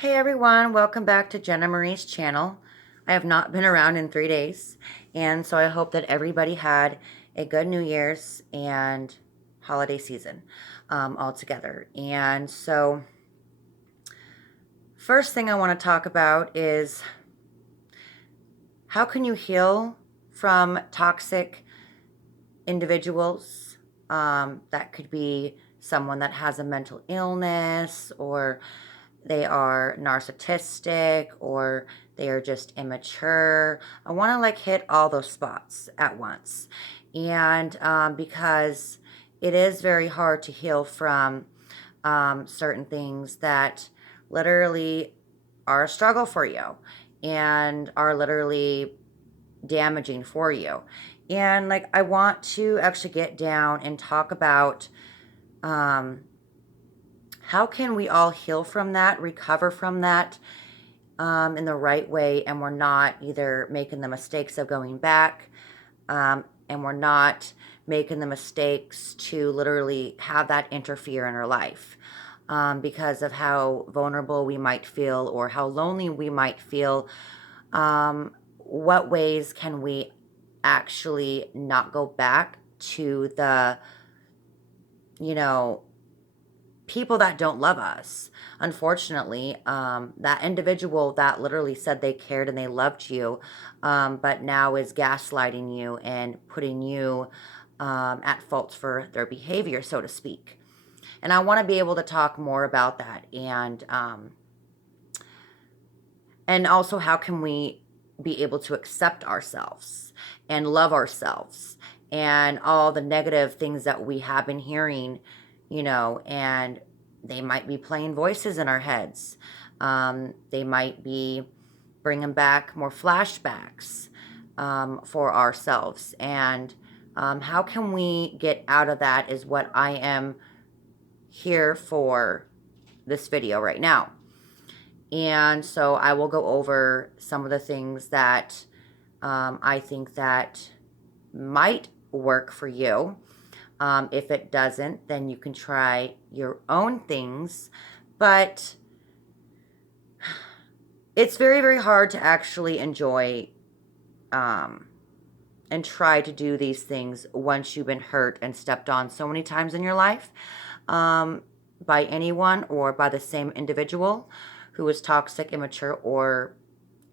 Hey everyone, welcome back to Jenna Marie's channel. I have not been around in 3 days, and so I hope that everybody had a good New Year's and holiday season all together. And so, first thing I want to talk about is how can you heal from toxic individuals? That could be someone that has a mental illness, or they are narcissistic, or they are just immature. I want to hit all those spots at once. And because it is very hard to heal from certain things that literally are a struggle for you and are literally damaging for you. And I want to actually get down and talk about how can we all heal from that, recover from that in the right way, and we're not either making the mistakes of going back, and we're not making the mistakes to literally have that interfere in our life because of how vulnerable we might feel or how lonely we might feel. What ways can we actually not go back to the, you know, people that don't love us? Unfortunately, that individual that literally said they cared and they loved you, but now is gaslighting you and putting you at fault for their behavior, so to speak. And I want to be able to talk more about that, and also how can we be able to accept ourselves and love ourselves and all the negative things that we have been hearing, and they might be playing voices in our heads. They might be bringing back more flashbacks for ourselves. And how can we get out of that is what I am here for this video right now. And so I will go over some of the things that I think that might work for you. If it doesn't, then you can try your own things. But it's very, very hard to actually enjoy and try to do these things once you've been hurt and stepped on so many times in your life by anyone or by the same individual who is toxic, immature, or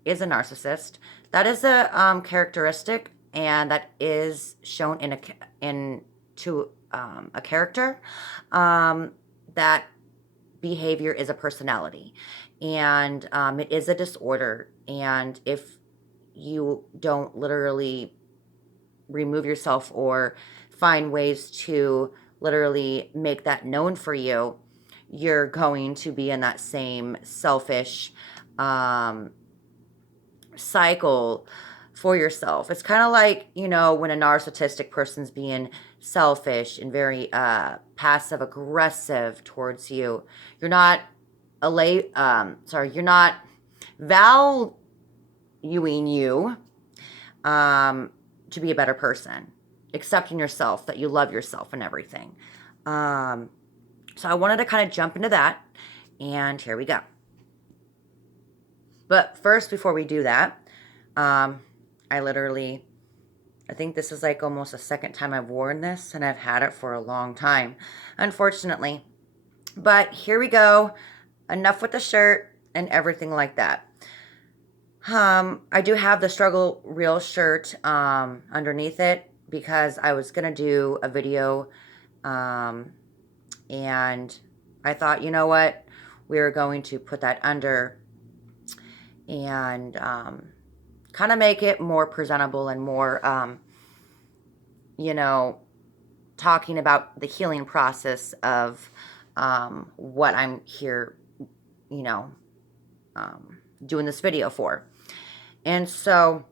is a narcissist. That is a characteristic, and that is shown to a character. That behavior is a personality, and it is a disorder. And if you don't literally remove yourself or find ways to literally make that known for you, you're going to be in that same selfish cycle for yourself. It's kind of like, when a narcissistic person's being selfish and very passive aggressive towards you. You're not you're not valuing you to be a better person, accepting yourself, that you love yourself and everything. So I wanted to kind of jump into that, and here we go. But first, before we do that, I think this is almost the second time I've worn this, and I've had it for a long time, unfortunately. But here we go. Enough with the shirt and everything like that. I do have the Struggle Real shirt underneath it because I was going to do a video, and I thought, you know what, we're going to put that under and kind of make it more presentable and more, talking about the healing process of what I'm here, doing this video for. And so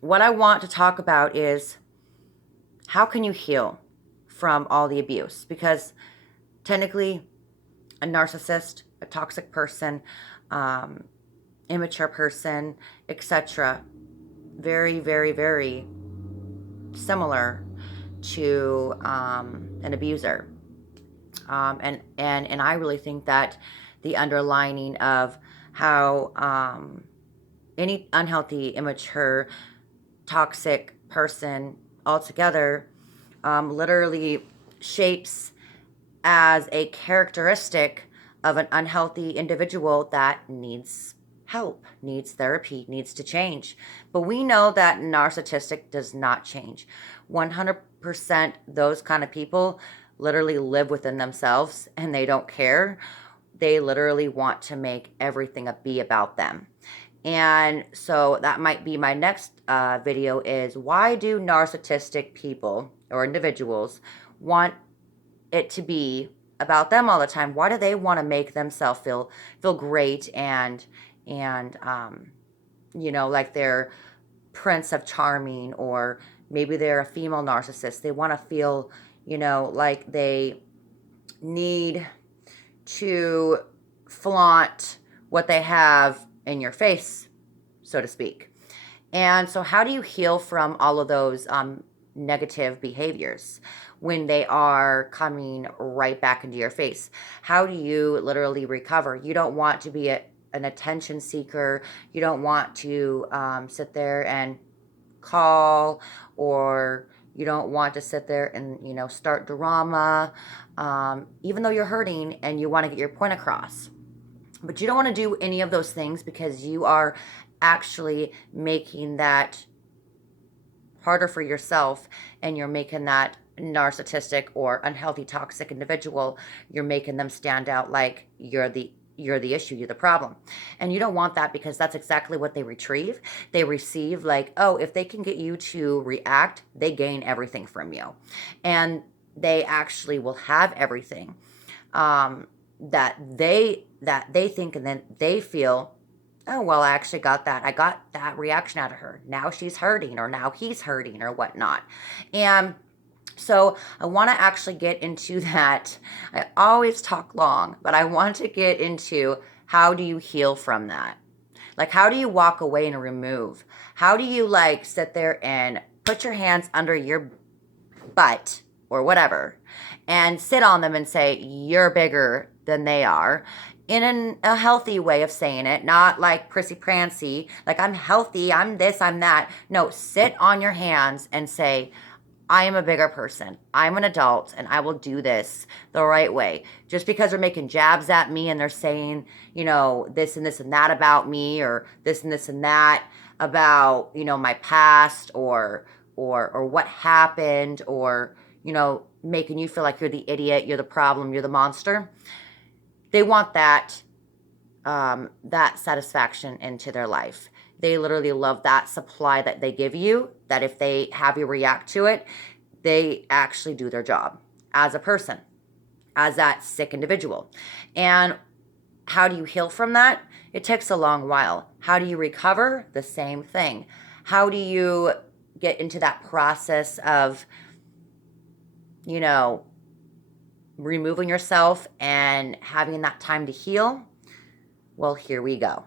what I want to talk about is how can you heal from all the abuse? Because technically, a narcissist, a toxic person, immature person, etc., very, very, very similar to an abuser. And I really think that the underlining of how any unhealthy, immature, toxic person altogether literally shapes as a characteristic of an unhealthy individual that needs help, needs therapy, needs to change. But we know that narcissistic does not change. 100% those kind of people literally live within themselves and they don't care. They literally want to make everything be about them. And so that might be my next video is why do narcissistic people or individuals want it to be about them all the time? Why do they want to make themselves feel great and like they're Prince of Charming, or maybe they're a female narcissist. They want to feel, like they need to flaunt what they have in your face, so to speak. And so, how do you heal from all of those negative behaviors when they are coming right back into your face? How do you literally recover? You don't want to be an attention seeker. You don't want to sit there and call, or you don't want to sit there and start drama, even though you're hurting and you want to get your point across. But you don't want to do any of those things because you are actually making that harder for yourself, and you're making that narcissistic or unhealthy toxic individual, you're making them stand out like you're the issue, you're the problem. And you don't want that, because that's exactly what they receive, like, oh, if they can get you to react, they gain everything from you, and they actually will have everything that they think, and then they feel, oh, well, I actually got that. I got that reaction out of her. Now she's hurting, or now he's hurting, or whatnot. And so I want to actually get into that. I always talk long, but I want to get into how do you heal from that? Like, how do you walk away and remove? How do you, like, sit there and put your hands under your butt or whatever and sit on them and say, you're bigger than they are, in a healthy way of saying it, not like prissy prancy, like I'm healthy, I'm this, I'm that. No, sit on your hands and say, I am a bigger person. I'm an adult and I will do this the right way. Just because they're making jabs at me and they're saying, this and this and that about me, or this and this and that about, my past, or what happened, or, making you feel like you're the idiot, you're the problem, you're the monster. They want that satisfaction into their life. They literally love that supply that they give you, that if they have you react to it, they actually do their job as a person, as that sick individual. And how do you heal from that? It takes a long while. How do you recover? The same thing. How do you get into that process of, removing yourself and having that time to heal? Well, here we go.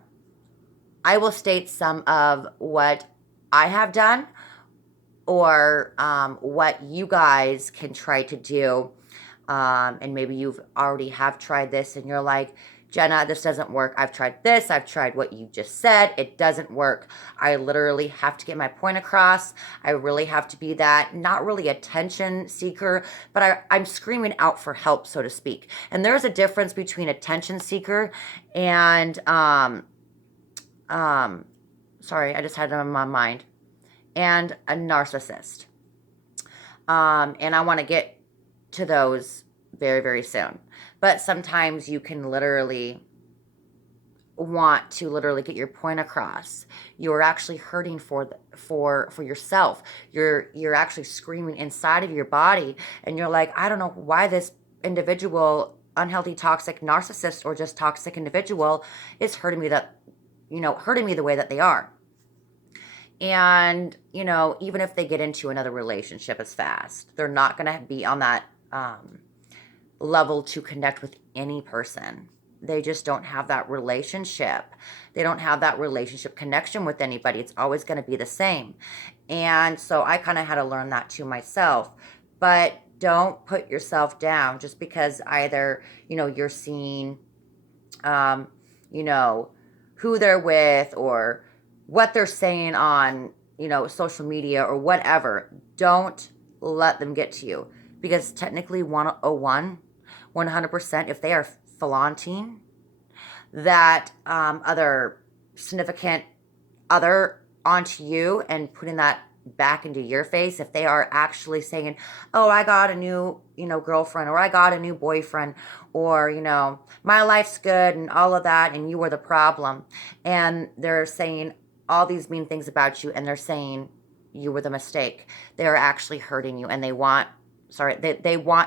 I will state some of what I have done, or what you guys can try to do. And maybe you've already have tried this and you're like, Jenna, this doesn't work. I've tried this. I've tried what you just said. It doesn't work. I literally have to get my point across. I really have to be that, not really attention seeker, but I'm screaming out for help, so to speak. And there's a difference between attention seeker and, sorry, I just had it on my mind, and a narcissist. And I want to get to those very, very soon. But sometimes you can literally want to literally get your point across. You're actually hurting for yourself. You're actually screaming inside of your body, and you're like, I don't know why this individual, unhealthy, toxic narcissist, or just toxic individual, is hurting me the way that they are. And, even if they get into another relationship as fast, they're not going to be on that level to connect with any person. They just don't have that relationship. They don't have that relationship connection with anybody. It's always going to be the same. And so I kind of had to learn that to myself. But don't put yourself down just because either, you're seeing um, you know, who they're with or what they're saying on, social media or whatever. Don't let them get to you, because technically 101, 100%, if they are flaunting that other significant other onto you and putting that back into your face, if they are actually saying, oh, I got a new, girlfriend, or I got a new boyfriend, or, my life's good and all of that, and you were the problem, and they're saying all these mean things about you, and they're saying you were the mistake, they're actually hurting you, and they want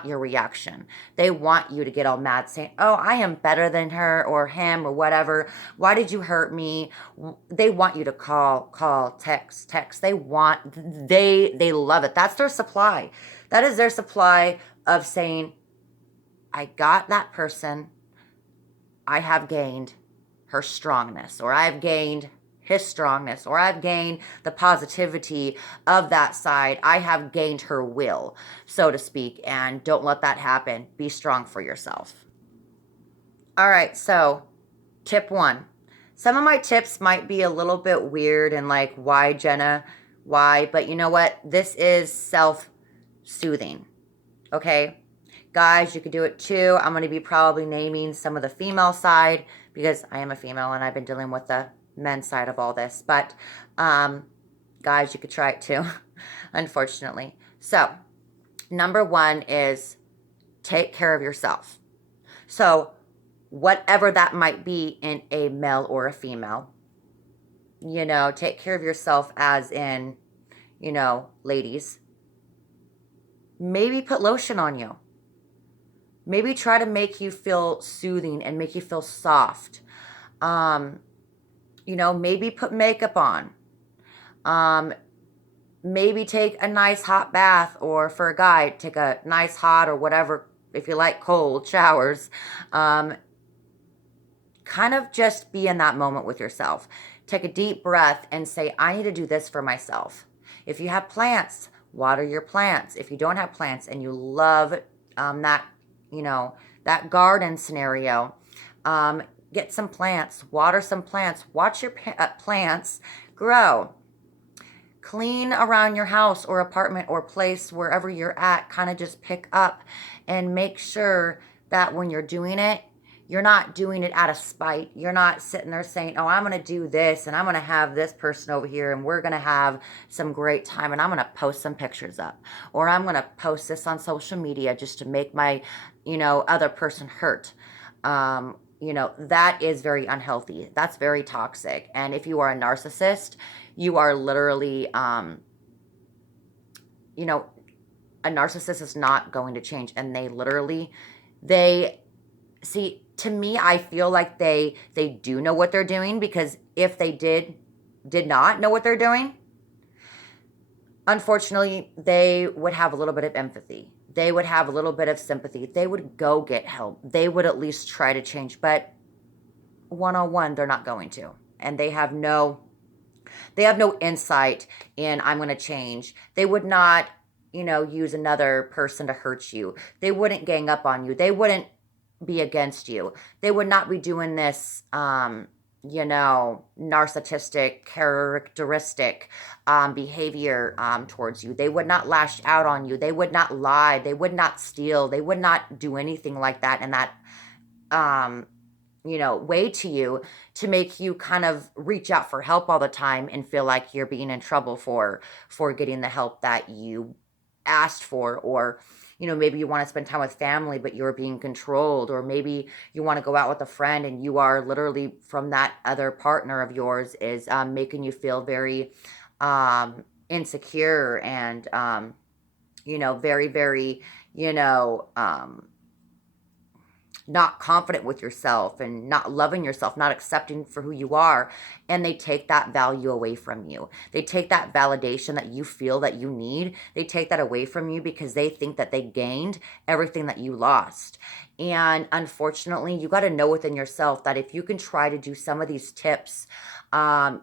your reaction. They want you to get all mad saying, oh, I am better than her or him or whatever. Why did you hurt me? They want you to call, text. They love it. That's their supply. That is their supply of saying, I got that person. I have gained her strongness, or I've gained his strongness, or I've gained the positivity of that side. I have gained her will, so to speak, and don't let that happen. Be strong for yourself. All right, so tip 1. Some of my tips might be a little bit weird and like, why, Jenna? Why? But you know what? This is self-soothing, okay? Guys, you could do it too. I'm going to be probably naming some of the female side because I am a female and I've been dealing with the men's side of all this. But guys, you could try it too, unfortunately. So, number 1 is take care of yourself. So, whatever that might be in a male or a female, take care of yourself as in, ladies. Maybe put lotion on you. Maybe try to make you feel soothing and make you feel soft. Maybe put makeup on. Maybe take a nice hot bath, or for a guy, take a nice hot or whatever, if you like cold showers. Kind of just be in that moment with yourself. Take a deep breath and say, I need to do this for myself. If you have plants, water your plants. If you don't have plants and you love that garden scenario, get some plants, water some plants, watch your plants grow. Clean around your house or apartment or place, wherever you're at, kind of just pick up and make sure that when you're doing it, you're not doing it out of spite. You're not sitting there saying, oh, I'm going to do this and I'm going to have this person over here and we're going to have some great time and I'm going to post some pictures up, or I'm going to post this on social media just to make my, other person hurt. That is very unhealthy. That's very toxic. And if you are a narcissist, you are literally, a narcissist is not going to change. And see, to me, I feel like they do know what they're doing, because if they did not know what they're doing, unfortunately, they would have a little bit of empathy. They would have a little bit of sympathy. They would go get help. They would at least try to change. But 101, they're not going to. And they have no insight in, I'm going to change. They would not, use another person to hurt you. They wouldn't gang up on you. They wouldn't be against you. They would not be doing this, narcissistic characteristic behavior towards you. They would not lash out on you. They would not lie. They would not steal. They would not do anything like that in that way to you, to make you kind of reach out for help all the time and feel like you're being in trouble for getting the help that you asked for. Or maybe you want to spend time with family, but you're being controlled. Or maybe you want to go out with a friend and you are literally, from that other partner of yours, is making you feel very insecure and, very, very, not confident with yourself and not loving yourself, not accepting for who you are. And they take that value away from you. They take that validation that you feel that you need. They take that away from you because they think that they gained everything that you lost. And unfortunately, you got to know within yourself that if you can try to do some of these tips, even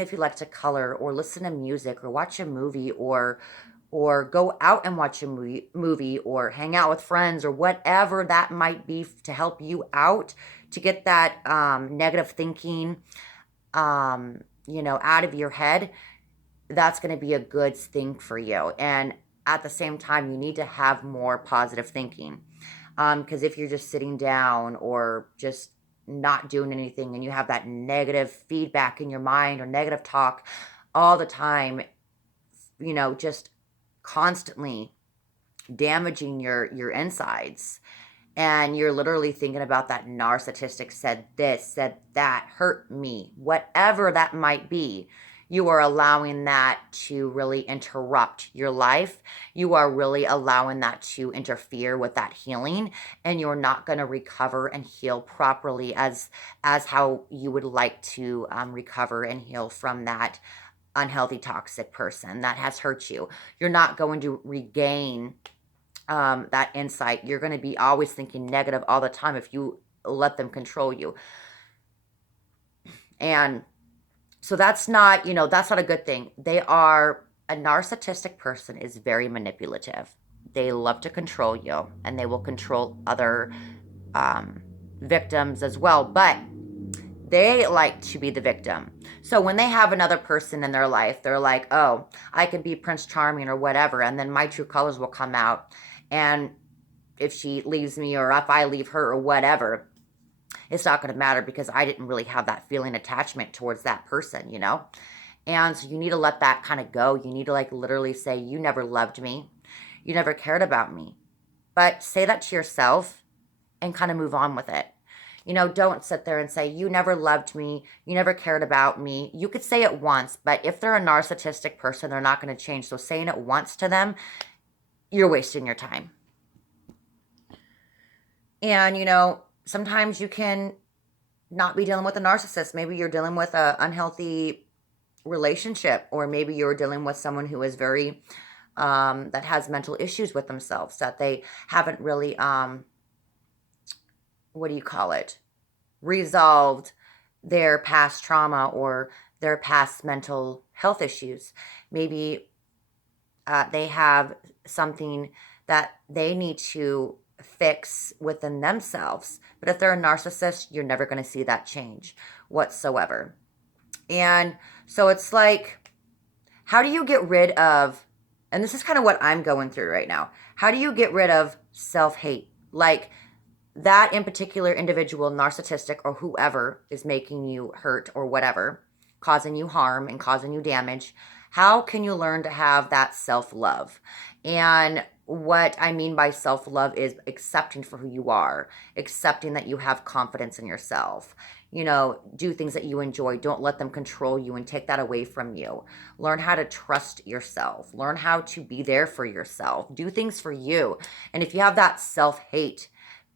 if you like to color or listen to music or watch a movie or or go out and watch a movie or hang out with friends or whatever that might be to help you out to get that negative thinking, out of your head. That's going to be a good thing for you. And at the same time, you need to have more positive thinking. Because if you're just sitting down or just not doing anything and you have that negative feedback in your mind or negative talk all the time, just constantly damaging your insides, and you're literally thinking about that narcissistic said this, said that, hurt me, whatever that might be, you are allowing that to really interrupt your life. You are really allowing that to interfere with that healing, and you're not going to recover and heal properly as how you would like to recover and heal from that unhealthy, toxic person that has hurt you. You're not going to regain that insight. You're going to be always thinking negative all the time if you let them control you. And so that's not a good thing. A narcissistic person is very manipulative. They love to control you, and they will control other victims as well. But they like to be the victim. So when they have another person in their life, they're like, oh, I could be Prince Charming or whatever. And then my true colors will come out. And if she leaves me or if I leave her or whatever, it's not going to matter because I didn't really have that feeling attachment towards that person, And so you need to let that kind of go. You need to literally say, you never loved me. You never cared about me. But say that to yourself and kind of move on with it. Don't sit there and say, you never loved me. You never cared about me. You could say it once, but if they're a narcissistic person, they're not going to change. So saying it once to them, you're wasting your time. And, sometimes you can not be dealing with a narcissist. Maybe you're dealing with an unhealthy relationship, or maybe you're dealing with someone who is very, that has mental issues with themselves, that they haven't really, resolved their past trauma or their past mental health issues. Maybe they have something that they need to fix within themselves. But if they're a narcissist, you're never going to see that change whatsoever. And so it's like, how do you get rid of, and this is kind of what I'm going through right now, how do you get rid of self-hate? Like that in particular individual, narcissistic or whoever is making you hurt or whatever, causing you harm and causing you damage. How can you learn to have that self-love? And what I mean by self-love is accepting for who you are, accepting that you have confidence in yourself. Do things that you enjoy. Don't let them control you and take that away from you. Learn how to trust yourself. Learn how to be there for yourself. Do things for you. And if you have that self-hate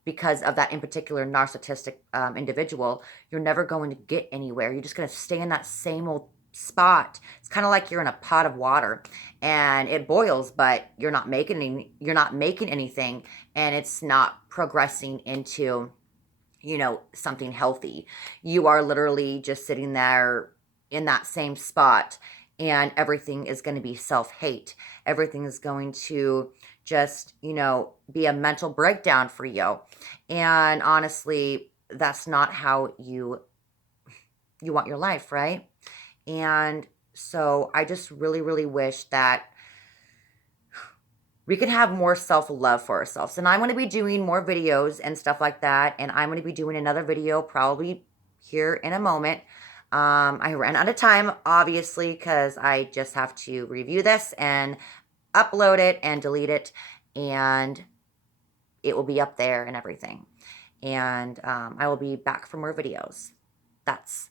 because of that in particular narcissistic individual, you're never going to get anywhere. You're just going to stay in that same old spot. It's kind of like you're in a pot of water and it boils, but you're not making anything, and it's not progressing into something healthy. You are literally just sitting there in that same spot, and everything is going to be self-hate. Everything is going to just be a mental breakdown for you. And honestly, that's not how you want your life, right? And so I just really, really wish that we could have more self-love for ourselves. And I'm going to be doing more videos and stuff like that. And I'm going to be doing another video probably here in a moment. I ran out of time, obviously, because I just have to review this and upload it and delete it. And it will be up there and everything. And I will be back for more videos. That's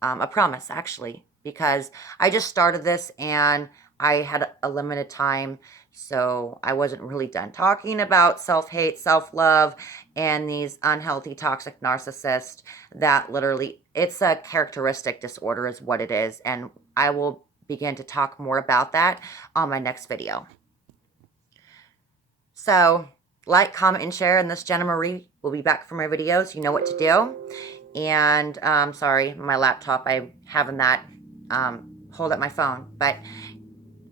a promise, actually, because I just started this and I had a limited time, so I wasn't really done talking about self-hate, self-love, and these unhealthy, toxic narcissists that literally, it's a characteristic disorder is what it is, and I will begin to talk more about that on my next video. So, like, comment, and share, and this Jenna Marie will be back for more videos. You know what to do. And sorry, my laptop, I'm having that hold up my phone. But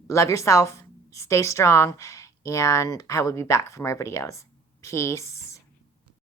love yourself, Stay strong, and I will be back for more videos. Peace.